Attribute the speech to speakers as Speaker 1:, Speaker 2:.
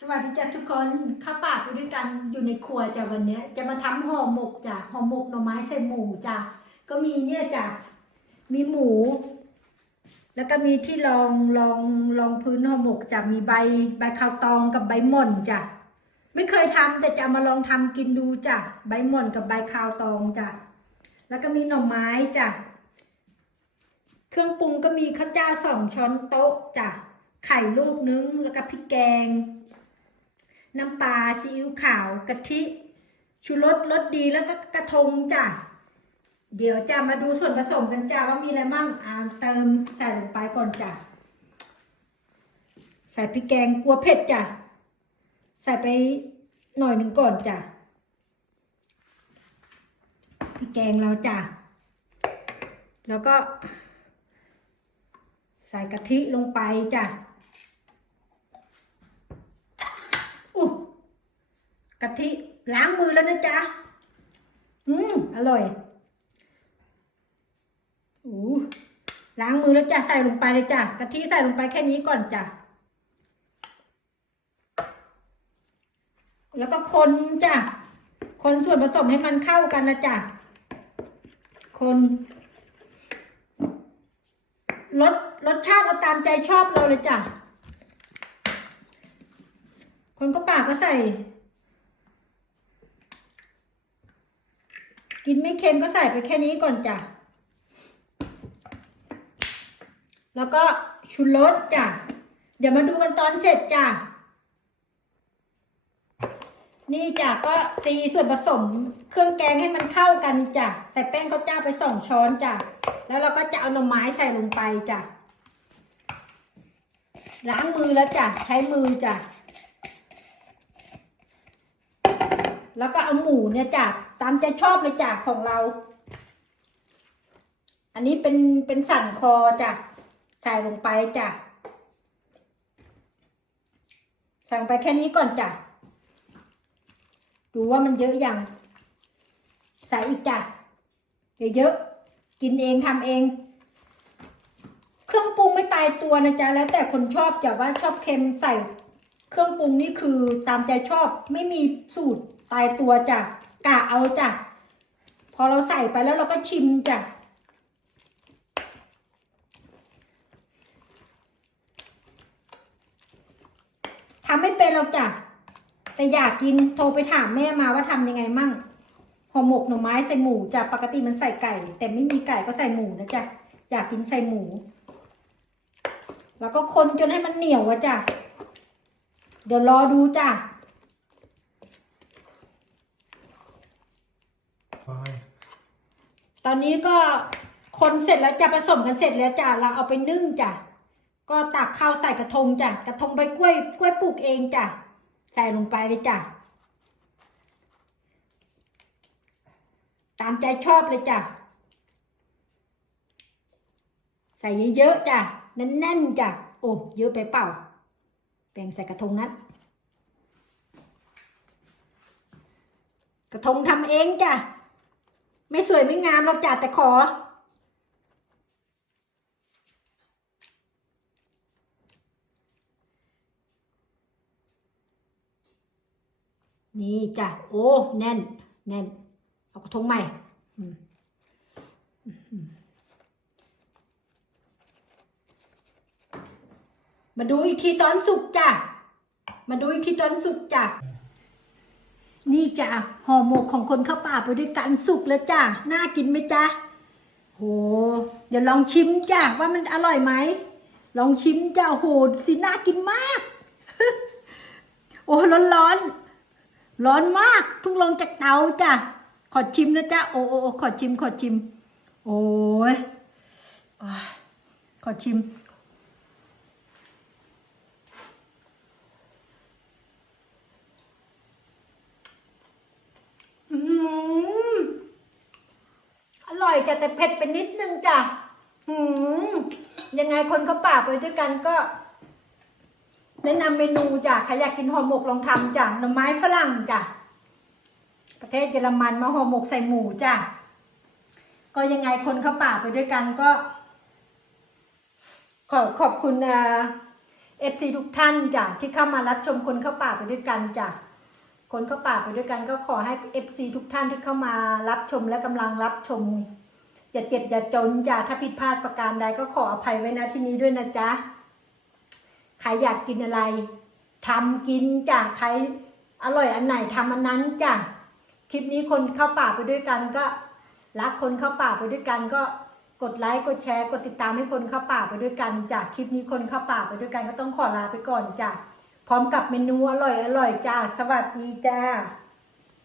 Speaker 1: สวัสดีจ้ะทุกคนข้าวปากไปด้วยกันอยู่ในครัวจ้ะวันนี้ จะมาทำห่อหมกจ้ะห่อหมกหน่อไม้ใส่หมูจ้ะก็มีเนี่ยจ้ะมีหมู แล้วก็มีที่รองรองรองพื้นห่อหมกจ้ะมีใบใบข้าวตองกับใบหม่อนจ้ะไม่เคยทำแต่จะมาลองทำกินดูจ้ะใบหม่อนกับใบข้าวตองจ้ะแล้วก็มีหน่อไม้จ้ะเครื่องปรุงก็มีข้าวเจ้าสองช้อนโต๊ะจ้ะไข่ลูกนึงแล้วก็พริกแกง น้ำปลาซีอิ๊วขาวกะทิชูรสรสดีแล้วก็กระทงจ้ะ เดี๋ยวจะมาดูส่วนผสมกันจ้ะว่ามีอะไรมั่งอ่าเติมใส่ลงไปก่อนจ้ะ ใส่พริกแกงกลัวเผ็ดจ้ะ ใส่ไปหน่อยหนึ่งก่อนจ้ะพริกแกงเราจ้ะ แล้วก็ ใส่กะทิลงไปจ้ะ อู้กะทิล้างมือแล้วนะจ๊ะ อืมอร่อยอู้ล้างมือแล้วจ้ะใส่ลงไปเลยจ้ะกะทิใส่ลงไปแค่นี้ก่อนจ้ะแล้วก็คนจ้ะ คนส่วนผสมให้มันเข้ากันนะจ้ะ คนรสรสชาติเราตามใจชอบเราเลยจ้ะ คนก็ปากก็ใส่ กินไม่เค็มก็ใส่ไปแค่นี้ก่อนจ้ะ แล้วก็ชูรสจ้ะ เดี๋ยวมาดูกันตอนเสร็จจ้ะ นี่จ้ะก็ตีส่วนผสมเครื่องแกงให้มันเข้ากันจ้ะ ใส่แป้งข้าวเจ้าไปสองช้อนจ้ะ แล้วเราก็จะเอาหน่อไม้ใส่ลงไปจ้ะ ล้างมือแล้วจ้ะ ใช้มือจ้ะ แล้วก็เอาหมูเนี่ยจ้ะตามใจชอบเลยจ้ะของเรา อันนี้เป็นเป็นสั่นคอจ้ะใส่ลงไปจ้ะสั่งไปแค่นี้ก่อนจ้ะดูว่ามันเยอะยังใส่อีกจ้ะเยอะๆกินเองทำเอง เครื่องปรุงไม่ตายตัวนะจ๊ะแล้วแต่คนชอบจะว่าชอบเค็มใส่ เครื่องปรุงนี่คือตามใจชอบไม่มีสูตร ตายตัวจ้ะกะเอาจ้ะพอเราใส่ไปแล้วเราก็ชิมจ้ะทำไม่เป็นหรอกจ้ะแต่อยากกินโทรไปถามแม่มาว่าทำยังไงมั่งห่อหมกหน่อไม้ใส่หมูจ้ะปกติมันใส่ไก่ แต่ไม่มีไก่ก็ใส่หมูนะจ้ะอยากกินใส่หมู แล้วก็คนจนให้มันเหนียวอะจ้ะเดี๋ยวรอดูจ้ะ
Speaker 2: พาย
Speaker 1: ต อนนี้ก็คนเสร็จแล้วจะผสมกันเสร็จแล้วจ้ะเราเอาไปนึ่งจ้ะก็ตักข้าวใส่กระทงจ้ะกระทงใบกล้วยกล้วยปลูกเองจ้ะใส่ลงไปเลยจ้ะตามใจชอบเลยจ้ะใส่เยอะๆจ้ะแน่นๆจ้ะโอ้เยอะไปเปล่าแบ่งใส่กระทงนั้น กระทงทำเองจ้ะ ไม่สวยไม่งามหรอกจ้ะแต่ขอ นี่จ้ะโอ้แน่น แน่น เอากระทงใหม่มาดูอีกทีตอนสุกจ้ะ มาดูอีกทีตอนสุกจ้ะ นี่จ้ะห่อหมกของคนเข้าป่าไปด้วยกันสุกแล้วจ้ะน่ากินไหมจ๊ะโห เดี๋ยวลองชิมจ้ะว่ามันอร่อยไหมลองชิมจ้ะโหสิน่ากินมาก โอ้ร้อนร้อนร้อนมากเพิ่งลงจากเตาจ้ะขอชิมนะจ๊ะโอ้โอ้โอ้ขอชิมขอชิม โอ้ยขอชิม อืม อร่อยจ้ะแต่เผ็ดไปนิดนึงจ้ะหืมยังไงคนเขาป่าไปด้วยกันก็ แนะนำเมนูจ้ะใครอยากกินห่อหมกลองทำจ้ะหน่อไม้ฝรั่งจ้ะประเทศเยอรมันมาห่อหมกใส่หมูจ้ะก็ยังไงคนเขาป่าไปด้วยกันก็ ขอขอบคุณเอ่า FC ทุกท่านจ้ะที่เข้ามารับชมคนเข้าป่าไปด้วยกันจ้ะคนเข้าป่าไปด้วยกันก็ขอให้ FC ทุกท่านที่เข้ามารับชมและกำลังรับชม อย่าเจ็บอย่าจนจ้ะถ้าผิดพลาดประการใดก็ขออภัยไว้นะที่นี้ด้วยนะจ๊ะใครอยากกินอะไรทำกินจ้ะใครอร่อยอันไหนทำอันนั้นจ้ะคลิปนี้คนเข้าป่าไปด้วยกันก็รักคนเข้าป่าไปด้วยกันก็กดไลค์กดแชร์กดติดตามให้คนเข้าป่าไปด้วยกันจ้ะคลิปนี้คนเข้าป่าไปด้วยกันก็ต้องขอลาไปก่อนจ้ะพร้อมกับเมนูอร่อยอร่อยจ้าสวัสดีจ้า